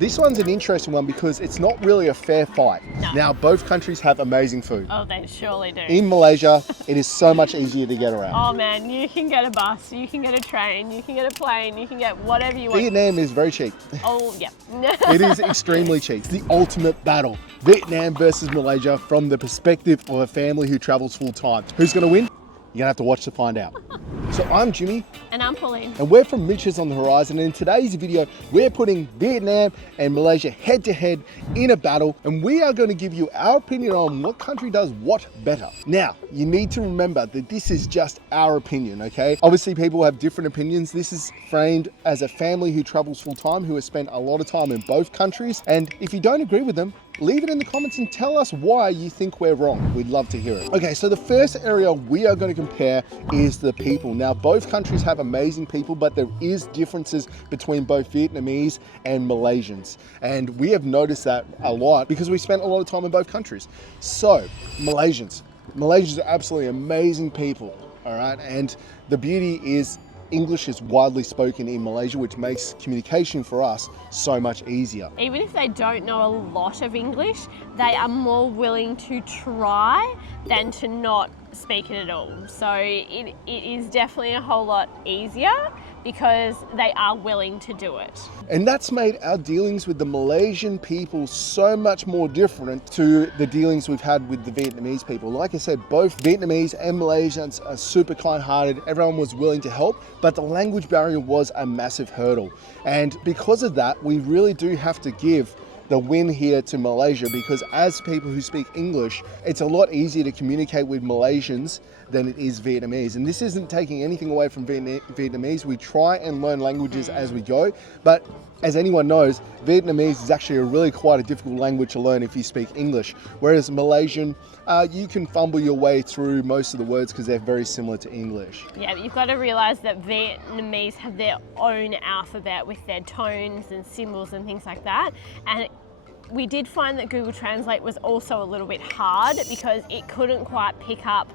This one's an interesting one because it's not really a fair fight. No. Now, both countries have amazing food. Oh, they surely do. In Malaysia, it is so much easier to get around. Oh man, you can get a bus, you can get a train, you can get a plane, you can get whatever you want. Vietnam is very cheap. Oh, yeah. It is extremely cheap. It's the ultimate battle. Vietnam versus Malaysia from the perspective of a family who travels full time. Who's going to win? You're going to have to watch to find out. So I'm Jimmy. And I'm Pauline. And we're from Mitch's on the Horizon. And in today's video, we're putting Vietnam and Malaysia head to head in a battle. And we are going to give you our opinion on what country does what better. Now, you need to remember that this is just our opinion, okay? Obviously, people have different opinions. This is framed as a family who travels full time, who has spent a lot of time in both countries. And if you don't agree with them, leave it in the comments and tell us why you think we're wrong. We'd love to hear it. Okay, so the first area we are going to compare is the people. Now, both countries have amazing people, but there is differences between both Vietnamese and Malaysians. And we have noticed that a lot because we spent a lot of time in both countries. So, Malaysians are absolutely amazing people, all right? And the beauty is English is widely spoken in Malaysia, which makes communication for us so much easier. Even if they don't know a lot of English, they are more willing to try than to not speak it at all. So it is definitely a whole lot easier because they are willing to do it. And that's made our dealings with the Malaysian people so much more different to the dealings we've had with the Vietnamese people. Like I said, both Vietnamese and Malaysians are super kind-hearted. Everyone was willing to help, but the language barrier was a massive hurdle. And because of that, we really do have to give the win here to Malaysia, because as people who speak English, it's a lot easier to communicate with Malaysians than it is Vietnamese. And this isn't taking anything away from Vietnamese. We try and learn languages as we go, but as anyone knows, Vietnamese is actually quite a difficult language to learn if you speak English, whereas Malaysian, you can fumble your way through most of the words because they're very similar to English. Yeah, but you've got to realise that Vietnamese have their own alphabet with their tones and symbols and things like that. And we did find that Google Translate was also a little bit hard because it couldn't quite pick up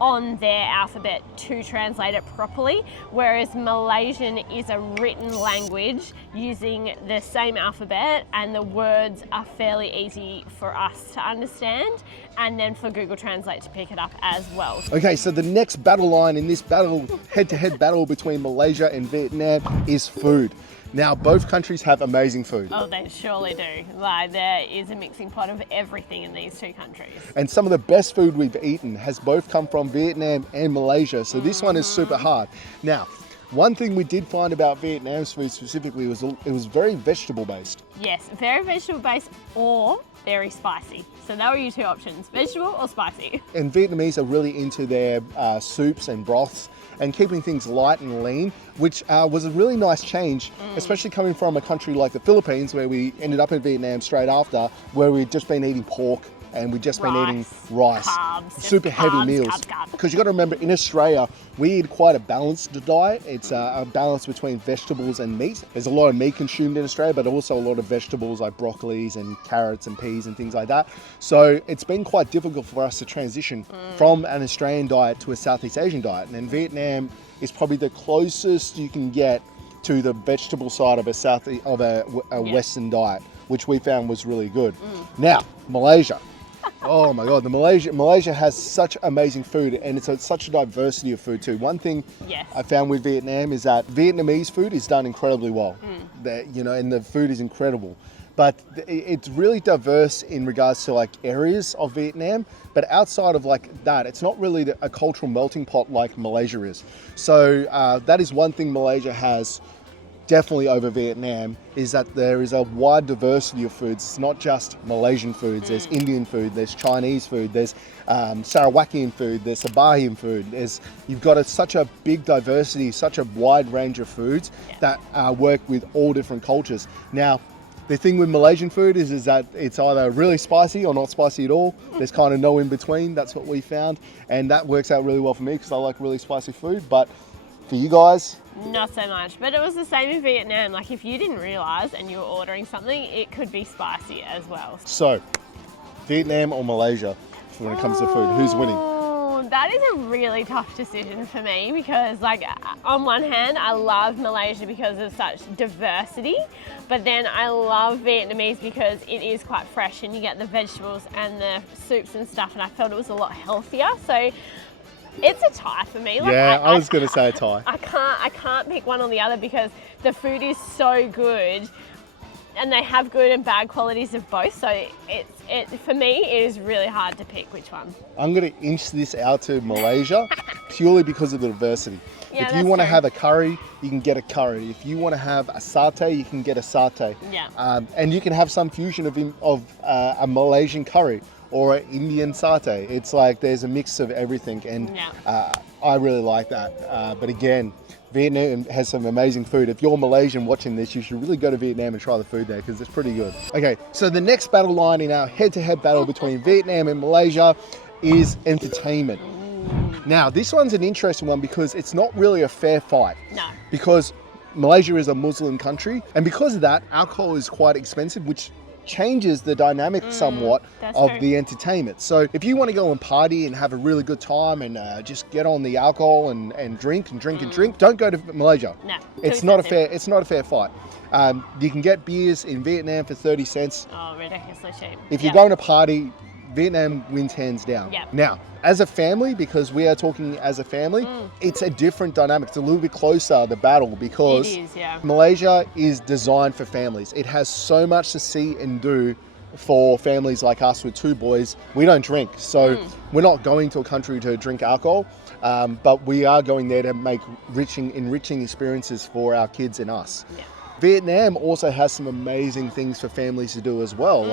on their alphabet to translate it properly, whereas Malaysian is a written language using the same alphabet, and the words are fairly easy for us to understand and then for Google Translate to pick it up as well. Okay, so the next battle line in this battle, head-to-head battle between Malaysia and Vietnam, is food. Now, both countries have amazing food. Oh, they surely do. Like, there is a mixing pot of everything in these two countries. And some of the best food we've eaten has both come from Vietnam and Malaysia, so this one is super hard. Now, one thing we did find about Vietnam's food specifically was it was very vegetable based. Yes, very vegetable based or very spicy. So that were your two options, vegetable or spicy. And Vietnamese are really into their soups and broths and keeping things light and lean, which was a really nice change, especially coming from a country like the Philippines, where we ended up in Vietnam straight after, where we'd just been eating pork and we'd just been eating rice, carbs, super heavy meals. Because you got to remember, in Australia, we eat quite a balanced diet. It's a balance between vegetables and meat. There's a lot of meat consumed in Australia, but also a lot of vegetables like broccolis and carrots and peas and things like that. So it's been quite difficult for us to transition from an Australian diet to a Southeast Asian diet. And Vietnam is probably the closest you can get to the vegetable side of a Western diet, which we found was really good. Now, Malaysia. Oh my God, Malaysia has such amazing food, and it's such a diversity of food too. One thing I found with Vietnam is that Vietnamese food is done incredibly well. And the food is incredible. But it's really diverse in regards to like areas of Vietnam, but outside of like that, it's not really a cultural melting pot like Malaysia is. So that is one thing Malaysia has definitely over Vietnam, is that there is a wide diversity of foods. It's not just Malaysian foods. There's Indian food, there's Chinese food, there's Sarawakian food, there's Sabahian food. You've got such a big diversity, such a wide range of foods that work with all different cultures. Now, the thing with Malaysian food is that it's either really spicy or not spicy at all. There's kind of no in between. That's what we found. And that works out really well for me because I like really spicy food. But for you guys, not so much, but it was the same in Vietnam. Like, if you didn't realise and you were ordering something, it could be spicy as well. So, Vietnam or Malaysia when it comes to food, who's winning? that is a really tough decision for me because, like, on one hand, I love Malaysia because of such diversity, but then I love Vietnamese because it is quite fresh and you get the vegetables and the soups and stuff, and I felt it was a lot healthier. So it's a tie for me. Like, Yeah, I was going to say a tie. I can't pick one or the other because the food is so good. And they have good and bad qualities of both, so for me, it is really hard to pick which one. I'm going to inch this out to Malaysia purely because of the diversity. Yeah, if you want to have a curry, you can get a curry. If you want to have a satay, you can get a satay. Yeah. And you can have some fusion of a Malaysian curry or an Indian satay. It's like there's a mix of everything, and I really like that. But again, Vietnam has some amazing food. If you're Malaysian watching this, you should really go to Vietnam and try the food there because it's pretty good. Okay, so the next battle line in our head-to-head battle between Vietnam and Malaysia is entertainment. Now, this one's an interesting one because it's not really a fair fight. No. Because Malaysia is a Muslim country, and because of that, alcohol is quite expensive, which changes the dynamic somewhat of the entertainment. So if you want to go and party and have a really good time and just get on the alcohol and drink, don't go to Malaysia. No, it's not a fair fight. You can get beers in Vietnam for 30 cents. Oh, ridiculously cheap. If you're going to party, Vietnam wins hands down. Yep. Now, as a family, because we are talking as a family, it's a different dynamic. It's a little bit closer, the battle, because it is, yeah. Malaysia is designed for families. It has so much to see and do for families like us with two boys. We don't drink, so we're not going to a country to drink alcohol, but we are going there to make enriching experiences for our kids and us. Yeah. Vietnam also has some amazing things for families to do as well.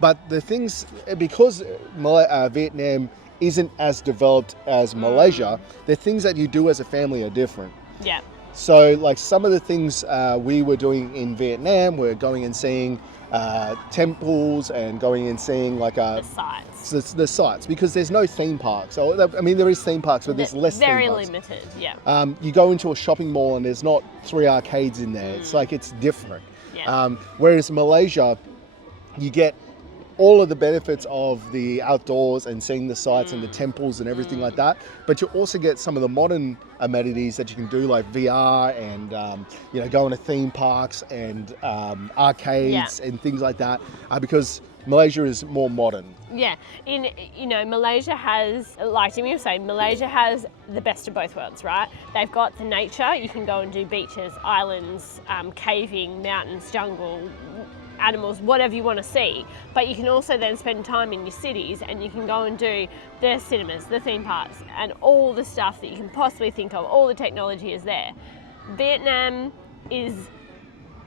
But the things, because Vietnam isn't as developed as Malaysia, the things that you do as a family are different. Yeah. So, like, some of the things we were doing in Vietnam, we're going and seeing temples and going and seeing the sites, because there's no theme parks. So, I mean, there is theme parks, but there's less very theme parks. limited, yeah. You go into a shopping mall and there's not 3 arcades in there. It's like, it's different. Yeah. Whereas Malaysia, you get all of the benefits of the outdoors and seeing the sights and the temples and everything like that, but you also get some of the modern amenities that you can do, like VR and going to theme parks and arcades and things like that, because Malaysia is more modern. Yeah, Malaysia has, like Jimmy was saying, Malaysia has the best of both worlds, right? They've got the nature. You can go and do beaches, islands, caving, mountains, jungle, animals, whatever you want to see, but you can also then spend time in your cities and you can go and do the cinemas, the theme parks, and all the stuff that you can possibly think of. All the technology is there. Vietnam is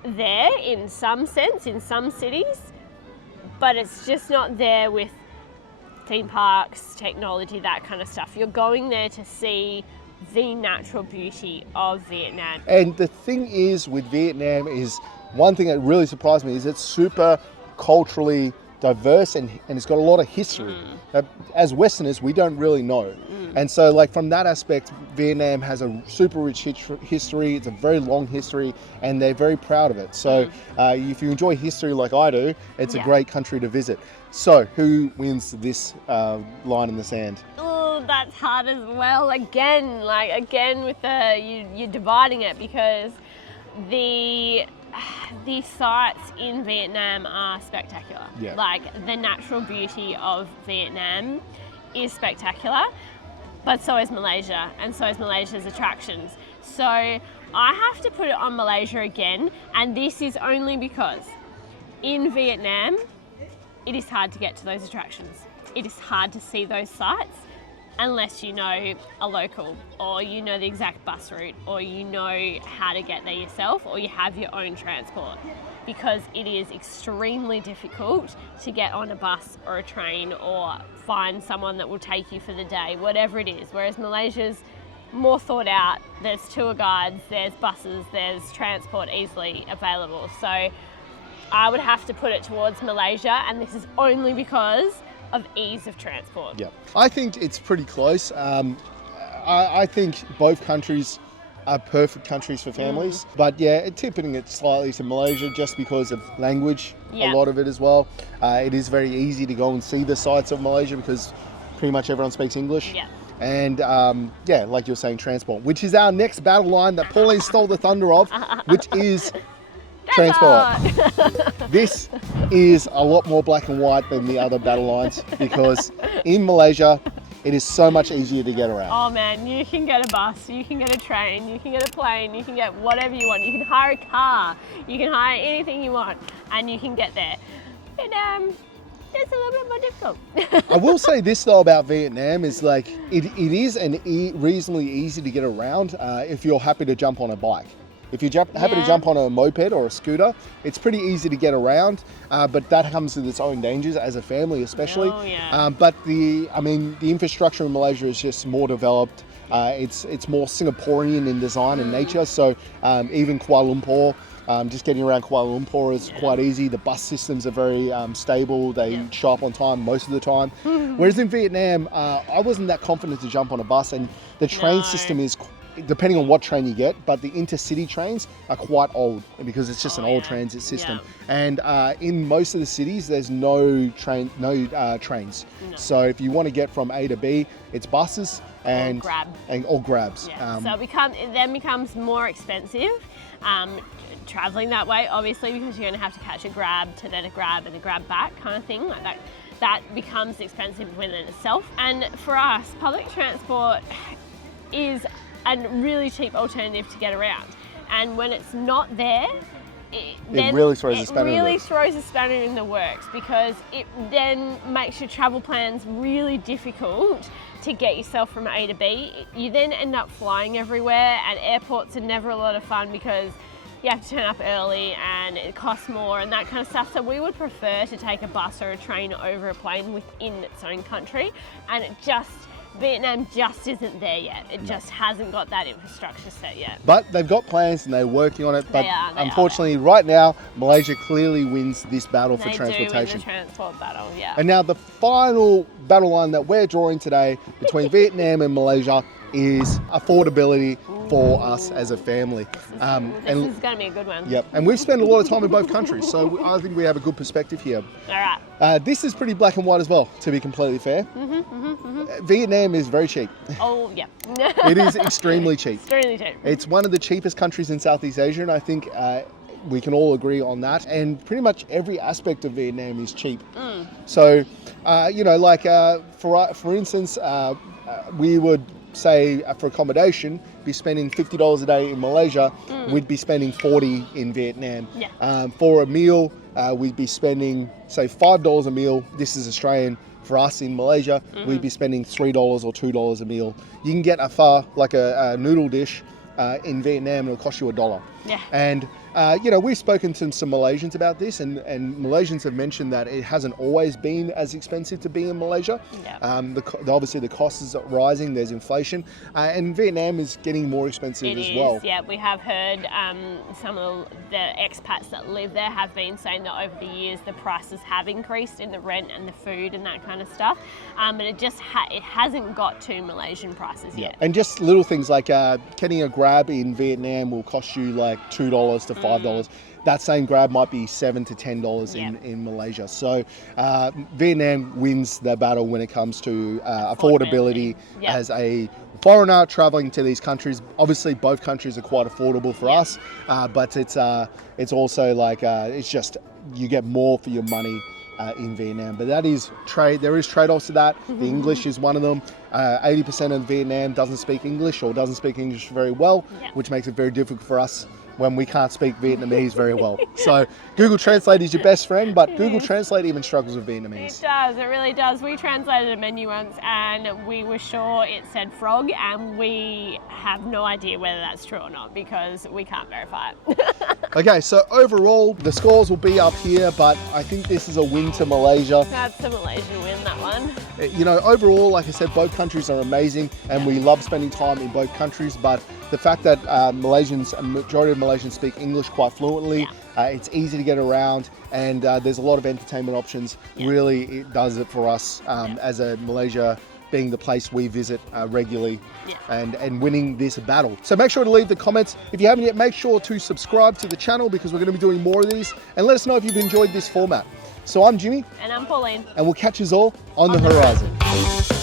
there in some sense, in some cities, but it's just not there with theme parks, technology, that kind of stuff. You're going there to see the natural beauty of Vietnam. And the thing is with Vietnam is, one thing that really surprised me is it's super culturally diverse and it's got a lot of history. As Westerners, we don't really know. And so, like, from that aspect, Vietnam has a super rich history. It's a very long history and they're very proud of it. So if you enjoy history like I do, it's a great country to visit. So who wins this line in the sand? Oh, that's hard as well. Again, with you're dividing it because the sights in Vietnam are spectacular. Yeah. Like, the natural beauty of Vietnam is spectacular, but so is Malaysia, and so is Malaysia's attractions. So I have to put it on Malaysia again, and this is only because in Vietnam, it is hard to get to those attractions. It is hard to see those sites unless you know a local, or you know the exact bus route, or you know how to get there yourself, or you have your own transport, because it is extremely difficult to get on a bus or a train or find someone that will take you for the day, whatever it is. Whereas Malaysia's more thought out. There's tour guides, there's buses, there's transport easily available. So I would have to put it towards Malaysia, and this is only because of ease of transport. Yeah, I think it's pretty close. I think both countries are perfect countries for families, but yeah, tipping it slightly to Malaysia just because of language, a lot of it as well. It is very easy to go and see the sights of Malaysia because pretty much everyone speaks English. Yeah. and yeah, like you're saying, transport, which is our next battle line that Pauline stole the thunder of, which is transport. This is a lot more black and white than the other battle lines because in Malaysia, it is so much easier to get around. Oh man, you can get a bus, you can get a train, you can get a plane, you can get whatever you want. You can hire a car, you can hire anything you want, and you can get there. But it's a little bit more difficult. I will say this though about Vietnam is like it is reasonably easy to get around if you're happy to jump on a bike. If you're happy to jump on a moped or a scooter, it's pretty easy to get around, but that comes with its own dangers as a family, especially. Oh, yeah. But the infrastructure in Malaysia is just more developed. It's more Singaporean in design and nature. So even Kuala Lumpur, just getting around Kuala Lumpur is quite easy. The bus systems are very stable. They show up on time most of the time. Whereas in Vietnam, I wasn't that confident to jump on a bus, and the train system is, depending on what train you get, but the intercity trains are quite old because it's just an old transit system. And in most of the cities, there's no trains. No. So if you want to get from A to B, it's buses or grabs. Yeah. So it then becomes more expensive traveling that way, obviously, because you're going to have to catch a grab to then a grab and a grab back kind of thing like that. That becomes expensive within itself. And for us, public transport is a really cheap alternative to get around, and when it's not there, it really throws a spanner in the works, because it then makes your travel plans really difficult to get yourself from A to B. You then end up flying everywhere, and airports are never a lot of fun because you have to turn up early and it costs more and that kind of stuff. So we would prefer to take a bus or a train over a plane within its own country, and Vietnam just isn't there yet. It just hasn't got that infrastructure set yet. But they've got plans and they're working on it. But unfortunately, right now, Malaysia clearly wins this battle for transportation. They do win the transport battle, yeah. And now the final battle line that we're drawing today between Vietnam and Malaysia is affordability for us as a family. This is going to be a good one. Yep, and we've spent a lot of time in both countries, so I think we have a good perspective here. All right. This is pretty black and white as well, to be completely fair. Vietnam is very cheap. Oh, yeah. It is extremely cheap. Extremely cheap. It's one of the cheapest countries in Southeast Asia, and I think we can all agree on that. And pretty much every aspect of Vietnam is cheap. So, for instance, we would say for accommodation, be spending $50 a day in Malaysia, we'd be spending $40 in Vietnam. Yeah. For a meal, we'd be spending, say, $5 a meal. This is Australian. For us in Malaysia, we'd be spending $3 or $2 a meal. You can get a pho, like a noodle dish, in Vietnam, it'll cost you $1. Yeah. And we've spoken to some Malaysians about this, and Malaysians have mentioned that it hasn't always been as expensive to be in Malaysia. Yeah. Obviously the costs are rising, there's inflation, and Vietnam is getting more expensive as well. Yeah, we have heard some of the expats that live there have been saying that over the years the prices have increased in the rent and the food and that kind of stuff, but it just it hasn't got to Malaysian prices yet. And just little things like getting a grab in Vietnam will cost you like $2 to $5. That same grab might be $7 to $10 in Malaysia. So Vietnam wins the battle when it comes to affordability as a foreigner traveling to these countries. Obviously, both countries are quite affordable for us, but it's also like it's just you get more for your money in Vietnam. But that is trade. There is trade-offs to that. The English is one of them. 80% of Vietnam doesn't speak English or doesn't speak English very well, which makes it very difficult for us when we can't speak Vietnamese very well. So Google Translate is your best friend, but Google Translate even struggles with Vietnamese. It does, it really does. We translated a menu once and we were sure it said frog, and we have no idea whether that's true or not because we can't verify it. Okay, so overall, the scores will be up here, but I think this is a win to Malaysia. That's a Malaysian win, that one. Overall, like I said, both countries are amazing and we love spending time in both countries, but the fact that a majority of Malaysians speak English quite fluently, it's easy to get around, and there's a lot of entertainment options. Really, it does it for us as a Malaysia being the place we visit regularly and winning this battle. So make sure to leave the comments. If you haven't yet, make sure to subscribe to the channel because we're going to be doing more of these, and let us know if you've enjoyed this format. So I'm Jimmy. And I'm Pauline. And we'll catch us all on the horizon.